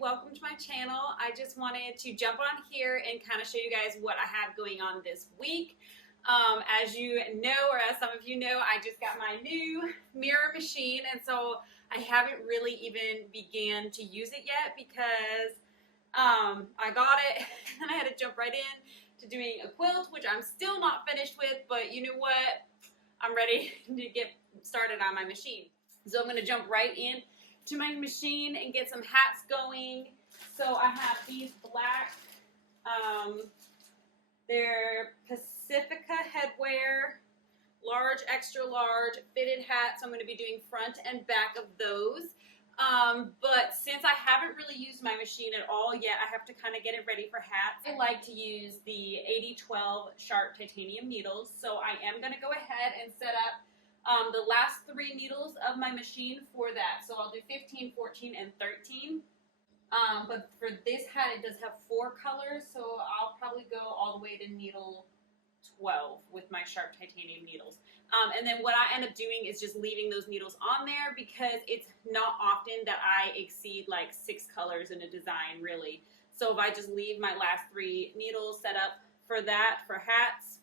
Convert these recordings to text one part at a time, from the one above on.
welcome to my channel. I just wanted to jump on here and kind of show you guys what I have going on this week. As you know, or as some of you know, I just got my new mirror machine, and so I haven't really even began to use it yet because I got it and I had to jump right in to doing a quilt, which I'm still not finished with, but you know what? I'm ready to get started on my machine. So I'm going to jump right in to my machine and get some hats going. So I have these black, they're Pacifica headwear, large, extra large, fitted hats. So I'm going to be doing front and back of those. But since I haven't really used my machine at all yet, I have to kind of get it ready for hats. I like to use the 8012 sharp titanium needles. So I am going to go ahead and set up the last 3 needles of my machine for that. So I'll do 15, 14, and 13. But for this hat, it does have 4 colors, so I'll probably go all the way to needle 12 with my sharp titanium needles. And then what I end up doing is just leaving those needles on there because it's not often that I exceed like 6 colors in a design, really. So if I just leave my last 3 needles set up for that, for hats,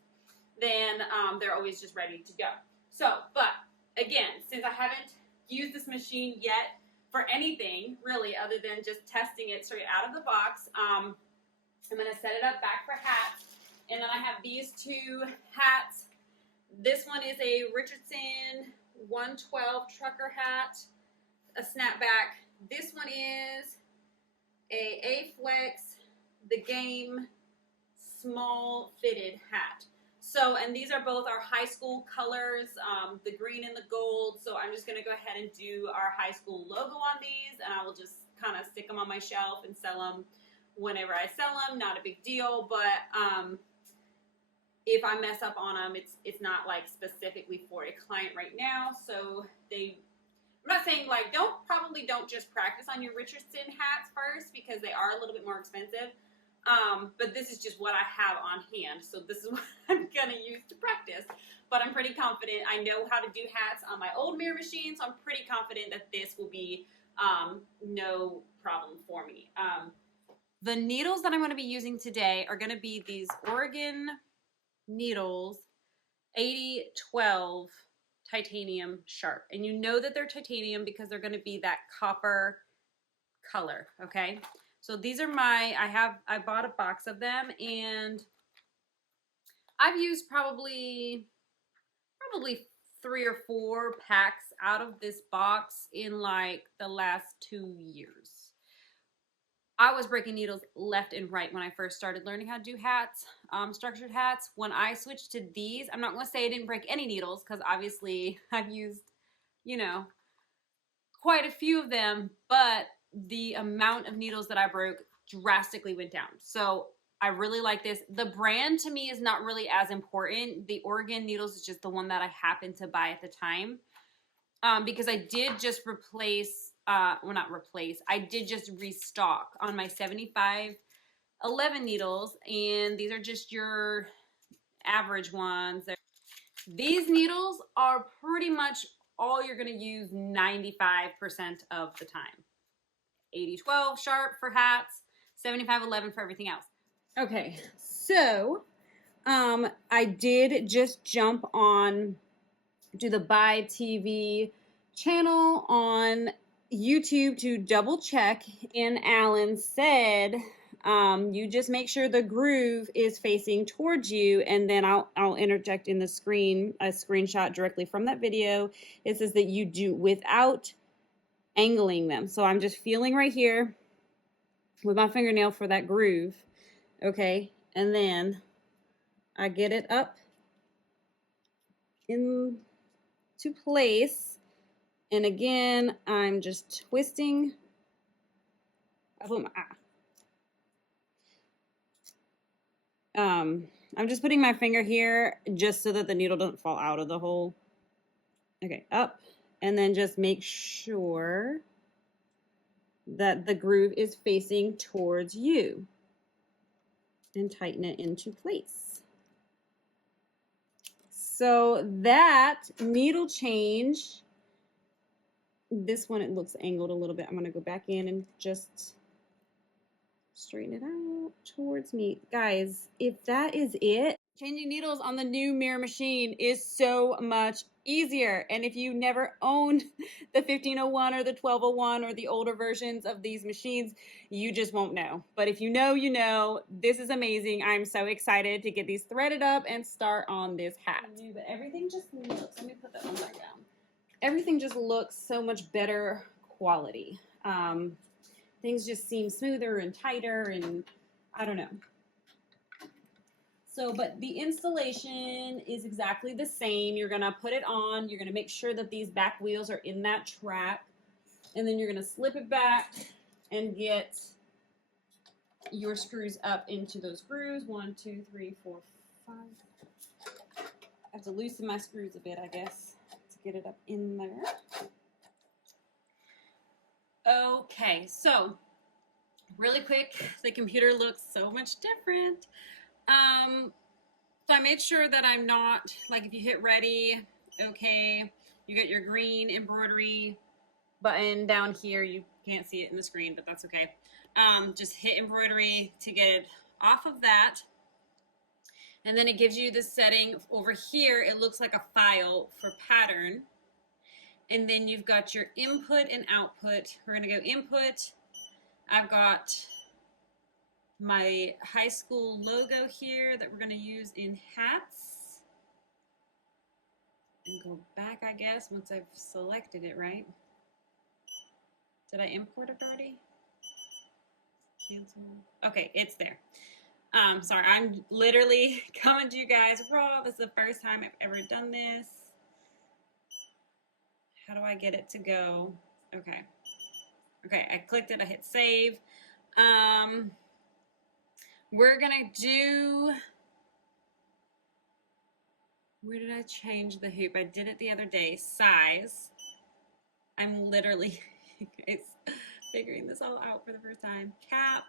then they're always just ready to go. So, but again, since I haven't used this machine yet for anything really other than just testing it straight out of the box, I'm going to set it up back for hats. And then I have these 2 hats. This one is a Richardson 112 trucker hat, a snapback. This one is a Flex, the Game small fitted hat. So, and these are both our high school colors, the green and the gold. So I'm just going to go ahead and do our high school logo on these, and I will just kind of stick them on my shelf and sell them whenever I sell them. Not a big deal, but if I mess up on them, it's not like specifically for a client right now. So I'm not saying like probably don't just practice on your Richardson hats first because they are a little bit more expensive. But this is just what I have on hand. So this is what I'm going to use to practice. But I'm pretty confident. I know how to do hats on my old mirror machine, so I'm pretty confident that this will be no problem for me. The needles that I'm going to be using today are going to be these Oregon needles, 8012 titanium sharp. And you know that they're titanium because they're going to be that copper color, okay? So these are I bought a box of them, and I've used probably 3 or 4 packs out of this box in like the last 2 years. I was breaking needles left and right when I first started learning how to do hats, structured hats. When I switched to these, I'm not going to say I didn't break any needles because obviously I've used, you know, quite a few of them, but the amount of needles that I broke drastically went down. So I really like this. The brand to me is not really as important. The Oregon needles is just the one that I happened to buy at the time. Because I did just replace, well, not replace, I did just restock on my 7511 needles, and these are just your average ones. These needles are pretty much all you're going to use 95% of the time. 8012 sharp for hats, 7511 for everything else. Okay, so I did just jump on to the BAi TV channel on YouTube to double check, and Alan said you just make sure the groove is facing towards you, and then I'll interject in the screen a screenshot directly from that video. It says that you do without angling them. So I'm just feeling right here with my fingernail for that groove. Okay, and then I get it up into place, and again I'm just twisting. I'm just putting my finger here just so that the needle doesn't fall out of the hole. Okay, up, and then just make sure that the groove is facing towards you, and tighten it into place. So that needle change, this one it looks angled a little bit. I'm going to go back in and just straighten it out towards me. Guys, if that is it, changing needles on the new mirror machine is so much easier. And if you never owned the 1501 or the 1201 or the older versions of these machines, you just won't know. But if you know, you know. This is amazing. I'm so excited to get these threaded up and start on this hat. But everything just looks, let me put that one back down. Everything just looks so much better quality. Things just seem smoother and tighter, and I don't know. So, but the installation is exactly the same. You're gonna put it on, you're gonna make sure that these back wheels are in that track, and then you're gonna slip it back and get your screws up into those grooves. 1, 2, 3, 4, 5. I have to loosen my screws a bit, I guess, to get it up in there. Okay, so really quick, the computer looks so much different. So I made sure that I'm not, like if you hit ready, okay, you get your green embroidery button down here. You can't see it in the screen, but that's okay. Just hit embroidery to get it off of that. And then it gives you the setting over here. It looks like a file for pattern. And then you've got your input and output. We're gonna go input. I've got my high school logo here that we're gonna use in hats. And go back, I guess, once I've selected it, right? Did I import it already? Cancel. Okay, it's there. Sorry, I'm literally coming to you guys raw. This is the first time I've ever done this. How do I get it to go? Okay. Okay, I clicked it, I hit save. We're gonna do, where did I change the hoop? I did it the other day, size. I'm literally it's figuring this all out for the first time. Cap,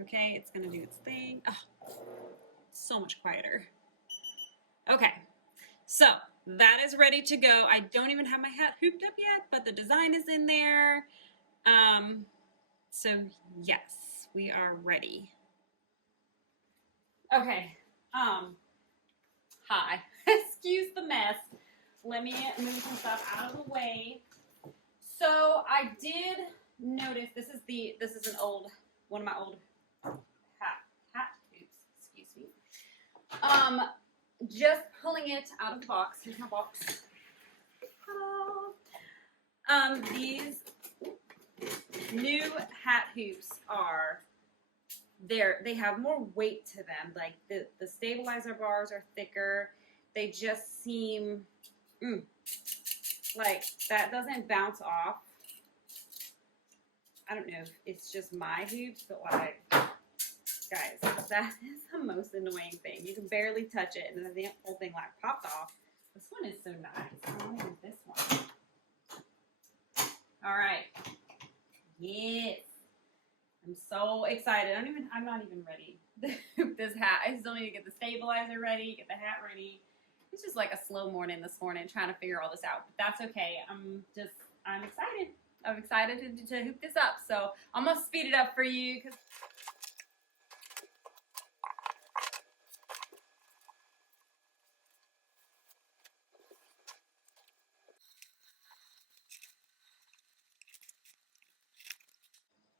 okay, it's gonna do its thing. Oh, so much quieter. Okay, so that is ready to go. I don't even have my hat hooped up yet, but the design is in there. So yes, we are ready. Okay, hi, excuse the mess. Let me move some stuff out of the way. So I did notice, this is an old, one of my old hat hoops, excuse me. Just pulling it out of the box. Here's my box. These new hat hoops are they have more weight to them. Like the stabilizer bars are thicker. They just seem like that doesn't bounce off. I don't know if it's just my hoops, but like, guys, that is the most annoying thing. You can barely touch it, and then the whole thing like popped off. This one is so nice. I want to use this one. All right. Yes. I'm so excited. I'm not even ready to hoop this hat. I still need to get the stabilizer ready, get the hat ready. It's just like a slow morning this morning trying to figure all this out. But that's okay. I'm excited. I'm excited to hoop this up. So I'm going to speed it up for you.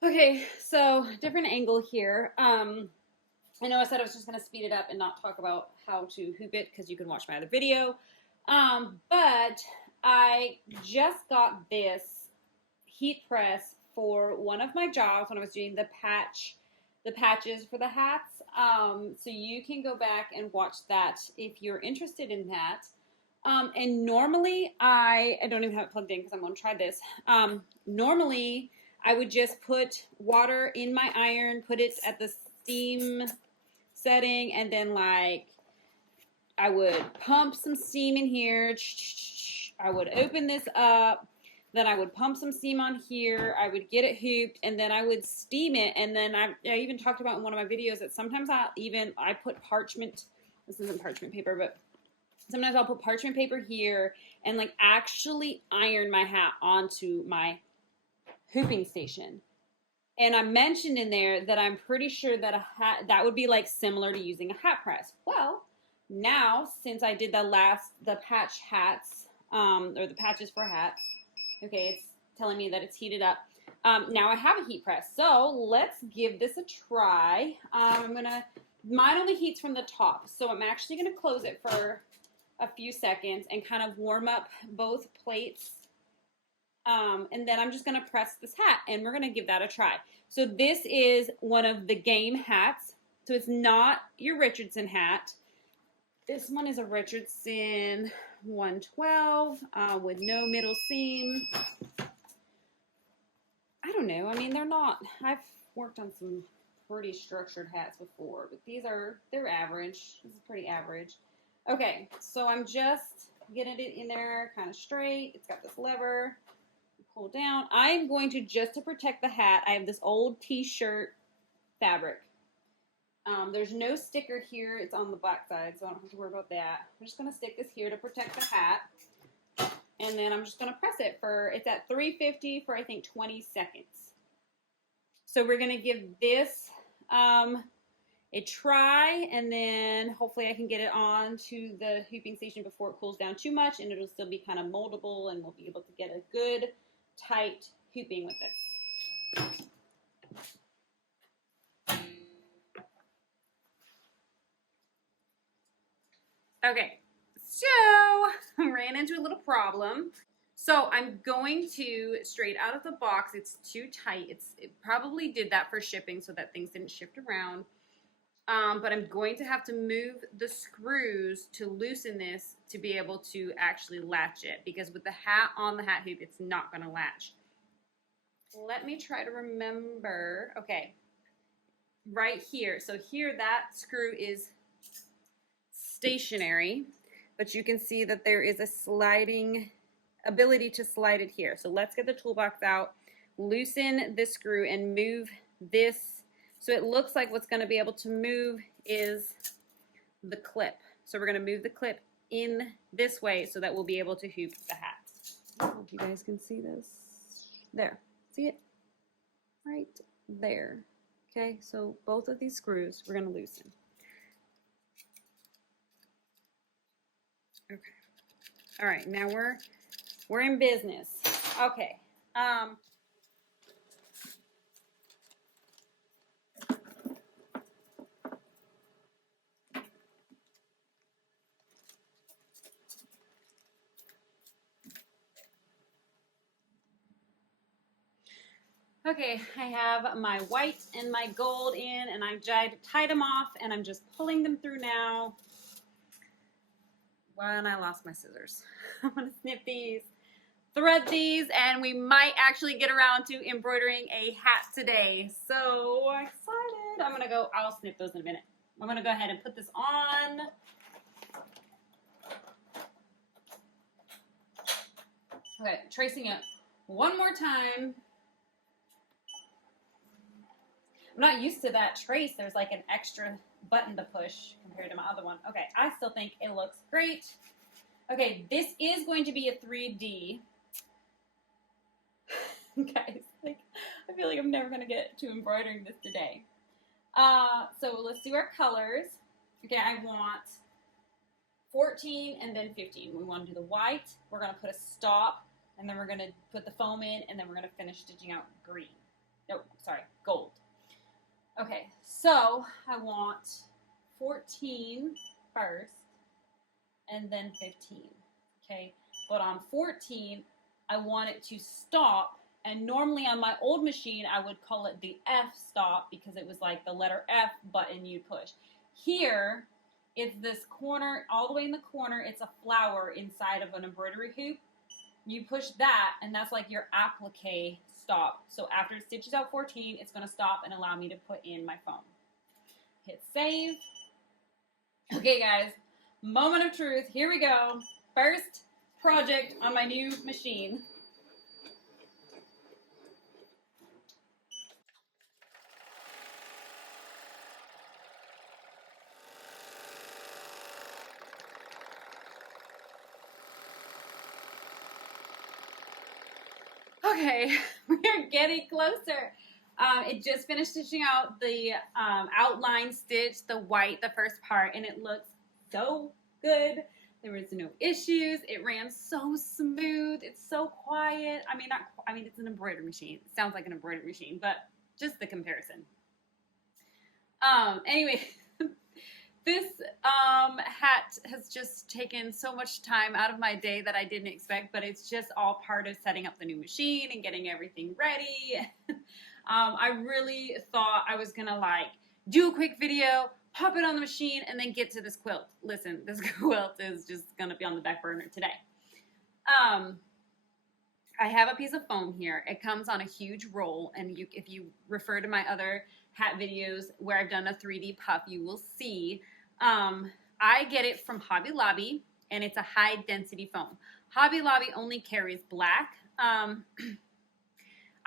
Okay, so different angle here. I know I said I was just going to speed it up and not talk about how to hoop it because you can watch my other video. But I just got this heat press for one of my jobs when I was doing the patches for the hats. So you can go back and watch that if you're interested in that. And normally I don't even have it plugged in because I'm going to try this. Normally I would just put water in my iron, put it at the steam setting, and then like I would pump some steam in here. I would open this up, then I would pump some steam on here. I would get it hooped, and then I would steam it. And then I even talked about in one of my videos that sometimes I put parchment. This isn't parchment paper, but sometimes I'll put parchment paper here and like actually iron my hat onto my hooping station. And I mentioned in there that I'm pretty sure that a hat, that would be like similar to using a hat press. Well, now since I did the patch hats, or the patches for hats, okay, it's telling me that it's heated up. Now I have a heat press, so let's give this a try. Mine only heats from the top, so I'm actually gonna close it for a few seconds and kind of warm up both plates. And then I'm just gonna press this hat and we're gonna give that a try. So this is one of the game hats. So it's not your Richardson hat. This one is a Richardson 112 with no middle seam. I don't know. I mean, they're not, I've worked on some pretty structured hats before, but they're average. This is pretty average. Okay, so I'm just getting it in there kind of straight. It's got this lever. Pull down. I'm going to, just to protect the hat, I have this old t-shirt fabric. There's no sticker here. It's on the back side, so I don't have to worry about that. I'm just going to stick this here to protect the hat. And then I'm just going to press it it's at 350 for I think 20 seconds. So we're going to give this a try, and then hopefully I can get it on to the hooping station before it cools down too much, and it'll still be kind of moldable, and we'll be able to get a good tight hooping with this. Okay, so I ran into a little problem. So I'm going to, straight out of the box, it's too tight. It probably did that for shipping so that things didn't shift around. But I'm going to have to move the screws to loosen this to be able to actually latch it, because with the hat on the hat hoop, it's not going to latch. Let me try to remember. Okay, right here. So here that screw is stationary, but you can see that there is a sliding ability to slide it here. So let's get the toolbox out, loosen this screw, and move this. So it looks like what's going to be able to move is the clip. So we're going to move the clip in this way so that we'll be able to hoop the hat. I don't know if you guys can see this. There. See it? Right there. Okay, so both of these screws we're going to loosen. Okay. All right, now we're in business. Okay. Okay, I have my white and my gold in, and I tied them off, and I'm just pulling them through now. Well, and I lost my scissors. I'm gonna snip these, thread these, and we might actually get around to embroidering a hat today. So excited. I'll snip those in a minute. I'm gonna go ahead and put this on. Okay, tracing it one more time. I'm not used to that trace. There's like an extra button to push compared to my other one. Okay, I still think it looks great. Okay, this is going to be a 3D. Guys, like, I feel like I'm never going to get to embroidering this today. So let's do our colors. Okay, I want 14 and then 15. We want to do the white. We're going to put a stop, and then we're going to put the foam in, and then we're going to finish stitching out green. No, sorry, gold. Okay, so I want 14 first and then 15, okay? But on 14, I want it to stop, and normally on my old machine, I would call it the F stop because it was like the letter F button you push. Here, it's this corner, all the way in the corner, it's a flower inside of an embroidery hoop. You push that, and that's like your applique stop. So after it stitches out 14, it's going to stop and allow me to put in my foam. Hit save. Okay, guys, moment of truth. Here we go. First project on my new machine. Okay, we're getting closer. It just finished stitching out the outline stitch, the white, the first part, and it looks so good. There was no issues. It ran so smooth. It's so quiet. I mean, it's an embroidery machine. It sounds like an embroidery machine, but just the comparison. Anyway, this hat has just taken so much time out of my day that I didn't expect, but it's just all part of setting up the new machine and getting everything ready. I really thought I was gonna like do a quick video, pop it on the machine, and then get to this quilt. Listen, this quilt is just gonna be on the back burner today. I have a piece of foam here. It comes on a huge roll, and if you refer to my other hat videos where I've done a 3D puff, you will see. I get it from Hobby Lobby, and it's a high density foam. Hobby Lobby only carries black.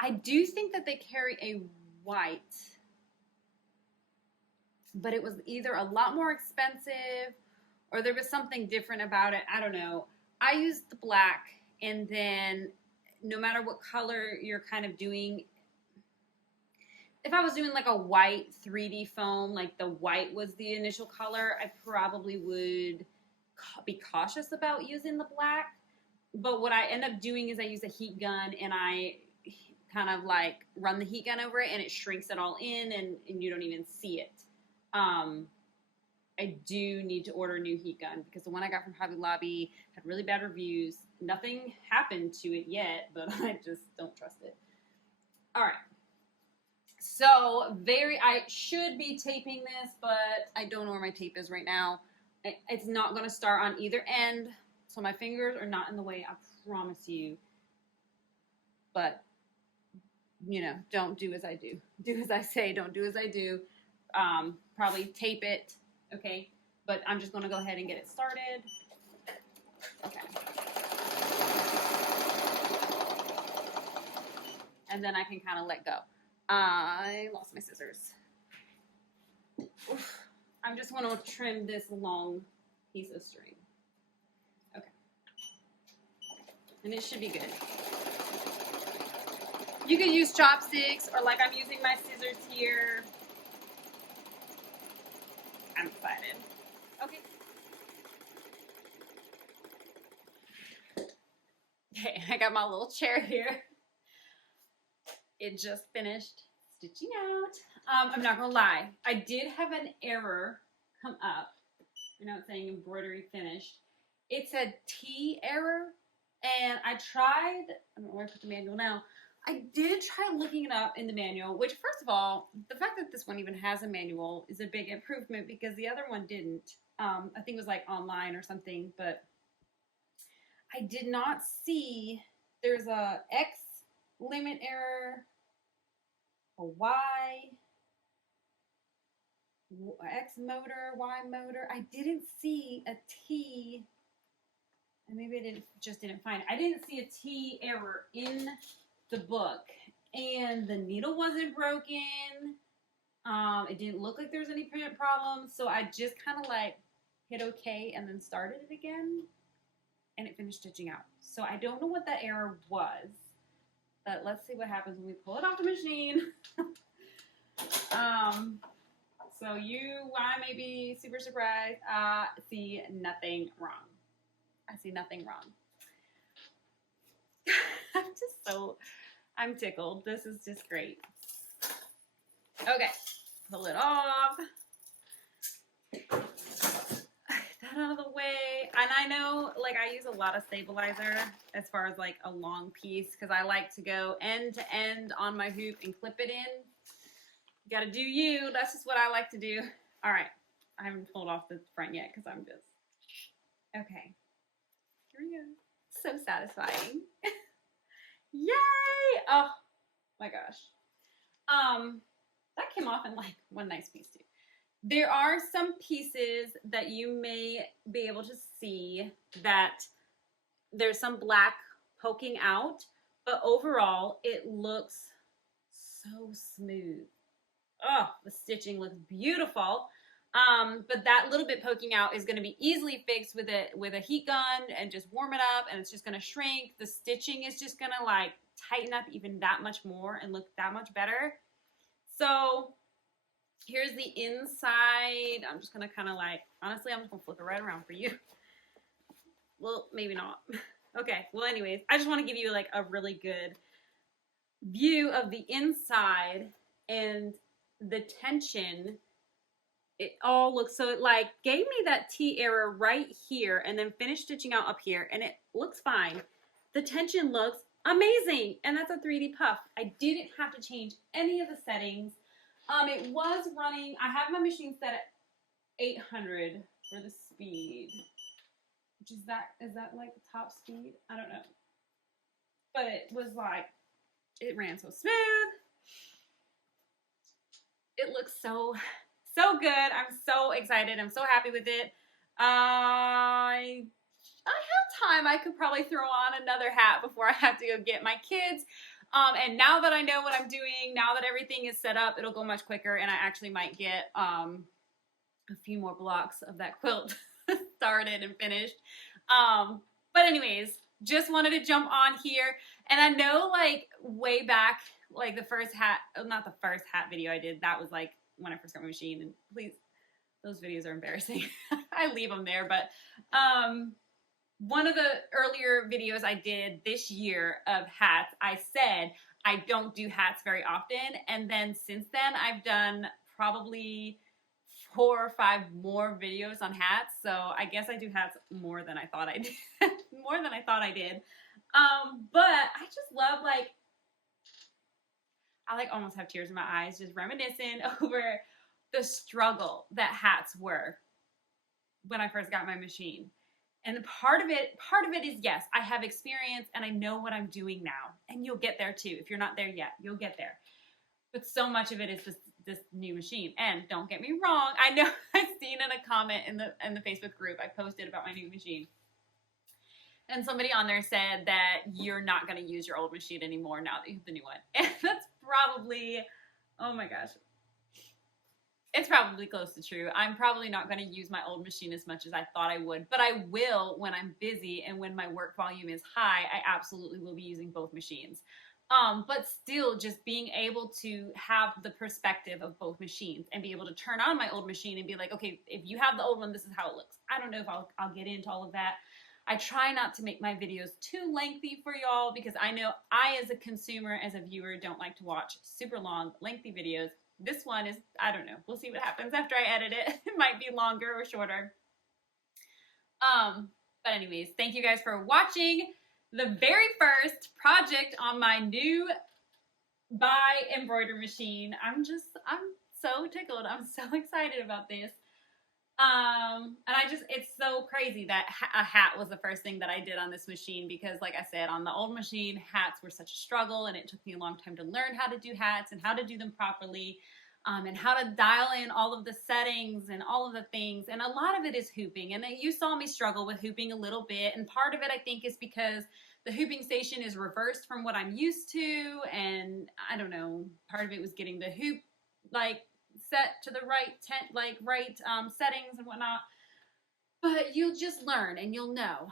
I do think that they carry a white, but it was either a lot more expensive or there was something different about it. I don't know. I used the black, and then no matter what color you're kind of doing, if I was doing like a white 3D foam, like the white was the initial color, I probably would be cautious about using the black. But what I end up doing is I use a heat gun, and I kind of like run the heat gun over it, and it shrinks it all in, and you don't even see it. I do need to order a new heat gun because the one I got from Hobby Lobby had really bad reviews. Nothing happened to it yet, but I just don't trust it. All right. So I should be taping this, but I don't know where my tape is right now. It's not going to start on either end, so my fingers are not in the way, I promise you. But, you know, don't do as I do. Do as I say, don't do as I do. Probably tape it, okay? But I'm just going to go ahead and get it started. Okay. And then I can kind of let go. I lost my scissors. Oof. I just want to trim this long piece of string. Okay. And it should be good. You could use chopsticks, or like I'm using my scissors here. I'm excited. Okay. Okay, I got my little chair here. It just finished stitching out. I'm not gonna lie, I did have an error come up. You know, it's saying embroidery finished. It said T error, and I tried, I don't know where I put the manual now. I did try looking it up in the manual, which first of all, the fact that this one even has a manual is a big improvement because the other one didn't. I think it was like online or something, but I did not see, there's a X limit error, a Y, X motor, Y motor. I didn't see a T, and maybe I just didn't find it. I didn't see a T error in the book, and the needle wasn't broken. It didn't look like there was any print problems, so I just kind of like hit OK and then started it again, and it finished stitching out. So I don't know what that error was, but let's see what happens when we pull it off the machine. So I may be super surprised. I see nothing wrong. I see nothing wrong. I'm tickled. This is just great. Okay, pull it off. That out of the way. And I know, like, I use a lot of stabilizer as far as like a long piece because I like to go end to end on my hoop and clip it in. You gotta do you. That's just what I like to do. All right, I haven't pulled off the front yet because I'm just okay. Here we go. So satisfying. Yay! Oh my gosh. That came off in like one nice piece too. There are some pieces that you may be able to see that there's some black poking out, but overall it looks so smooth. Oh, the stitching looks beautiful. But that little bit poking out is going to be easily fixed with a heat gun and just warm it up, and it's just going to shrink. The stitching is just going to like tighten up even that much more and look that much better. So here's the inside. I'm just gonna kind of like, honestly, I'm just gonna flip it right around for you. Well, maybe not. Okay, well anyways, I just want to give you like a really good view of the inside and the tension. It all looks, so it like gave me that T error right here and then finished stitching out up here and it looks fine. The tension looks amazing, and that's a 3D puff. I didn't have to change any of the settings. It was running, I have my machine set at 800 for the speed. Which is that like the top speed? I don't know. But it was like, it ran so smooth. It looks so good. I'm so excited. I'm so happy with it. I have time. I could probably throw on another hat before I have to go get my kids. And now that I know what I'm doing, now that everything is set up, it'll go much quicker, and I actually might get a few more blocks of that quilt started and finished. But anyways, just wanted to jump on here. And I know like way back, like the first hat, not the first hat video I did, that was like when I first got my machine, and please, those videos are embarrassing. I leave them there, but one of the earlier videos I did this year of hats, I said I don't do hats very often, and then since then I've done probably 4 or 5 more videos on hats, so I guess I do hats more than I thought I did. More than I thought I did. But I just love, like, I like almost have tears in my eyes just reminiscing over the struggle that hats were when I first got my machine. And part of it is, yes, I have experience and I know what I'm doing now. And you'll get there too. If you're not there yet, you'll get there. But so much of it is this new machine. And don't get me wrong, I know I've seen in a comment in the Facebook group I posted about my new machine. And somebody on there said that you're not going to use your old machine anymore now that you have the new one. And that's probably, oh my gosh, it's probably close to true. I'm probably not going to use my old machine as much as I thought I would, but I will when I'm busy and when my work volume is high. I absolutely will be using both machines. But still, just being able to have the perspective of both machines and be able to turn on my old machine and be like, okay, if you have the old one, this is how it looks. I don't know if I'll get into all of that. I try not to make my videos too lengthy for y'all because I know I, as a consumer, as a viewer, don't like to watch super long, lengthy videos. This one is, I don't know. We'll see what happens after I edit it. It might be longer or shorter. But anyways, thank you guys for watching the very first project on my new BAi Embroidery machine. I'm so tickled. I'm so excited about this. And it's so crazy that a hat was the first thing that I did on this machine because, like I said, on the old machine, hats were such a struggle, and it took me a long time to learn how to do hats and how to do them properly, and how to dial in all of the settings and all of the things. And a lot of it is hooping, and you saw me struggle with hooping a little bit, and part of it, I think, is because the hooping station is reversed from what I'm used to, and I don't know, part of it was getting the hoop, like, set to the right settings and whatnot, but you'll just learn and you'll know.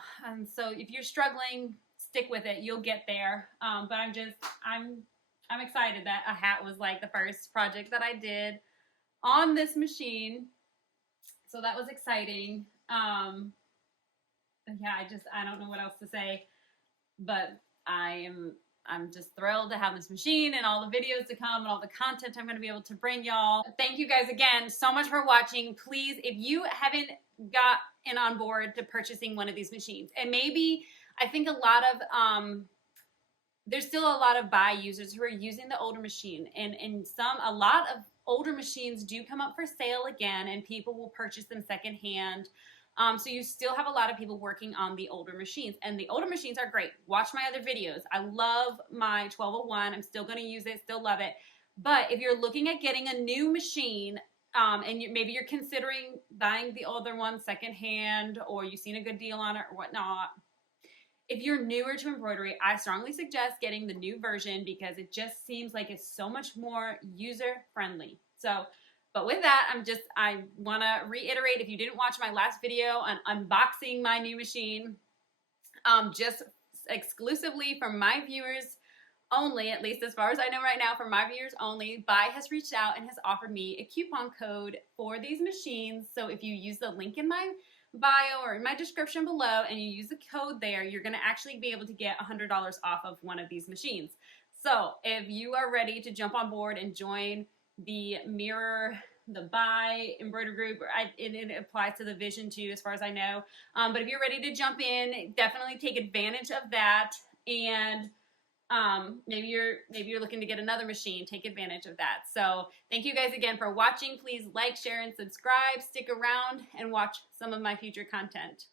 So if you're struggling, stick with it. You'll get there. But I'm excited that a hat was like the first project that I did on this machine. So that was exciting. Yeah, I don't know what else to say, but I'm just thrilled to have this machine and all the videos to come and all the content I'm going to be able to bring y'all. Thank you guys again so much for watching. Please, if you haven't gotten on board to purchasing one of these machines, and maybe I think a lot of, there's still a lot of BAi users who are using the older machine, and a lot of older machines do come up for sale again, and people will purchase them secondhand. So you still have a lot of people working on the older machines, and the older machines are great. Watch my other videos. I love my 1201. I'm still going to use it, still love it. But if you're looking at getting a new machine, and maybe you're considering buying the older one secondhand, or you've seen a good deal on it or whatnot, if you're newer to embroidery, I strongly suggest getting the new version because it just seems like it's so much more user-friendly. So, but with that, I want to reiterate, if you didn't watch my last video on unboxing my new machine, just exclusively for my viewers only, at least as far as I know right now, for my viewers only, BAi has reached out and has offered me a coupon code for these machines. So if you use the link in my bio or in my description below and you use the code there, you're going to actually be able to get $100 off of one of these machines. So if you are ready to jump on board and join the BAi embroidery group, it applies to the Vision too, as far as I know. But if you're ready to jump in, definitely take advantage of that. And maybe you're looking to get another machine, take advantage of that. So thank you guys again for watching. Please like, share, and subscribe. Stick around and watch some of my future content.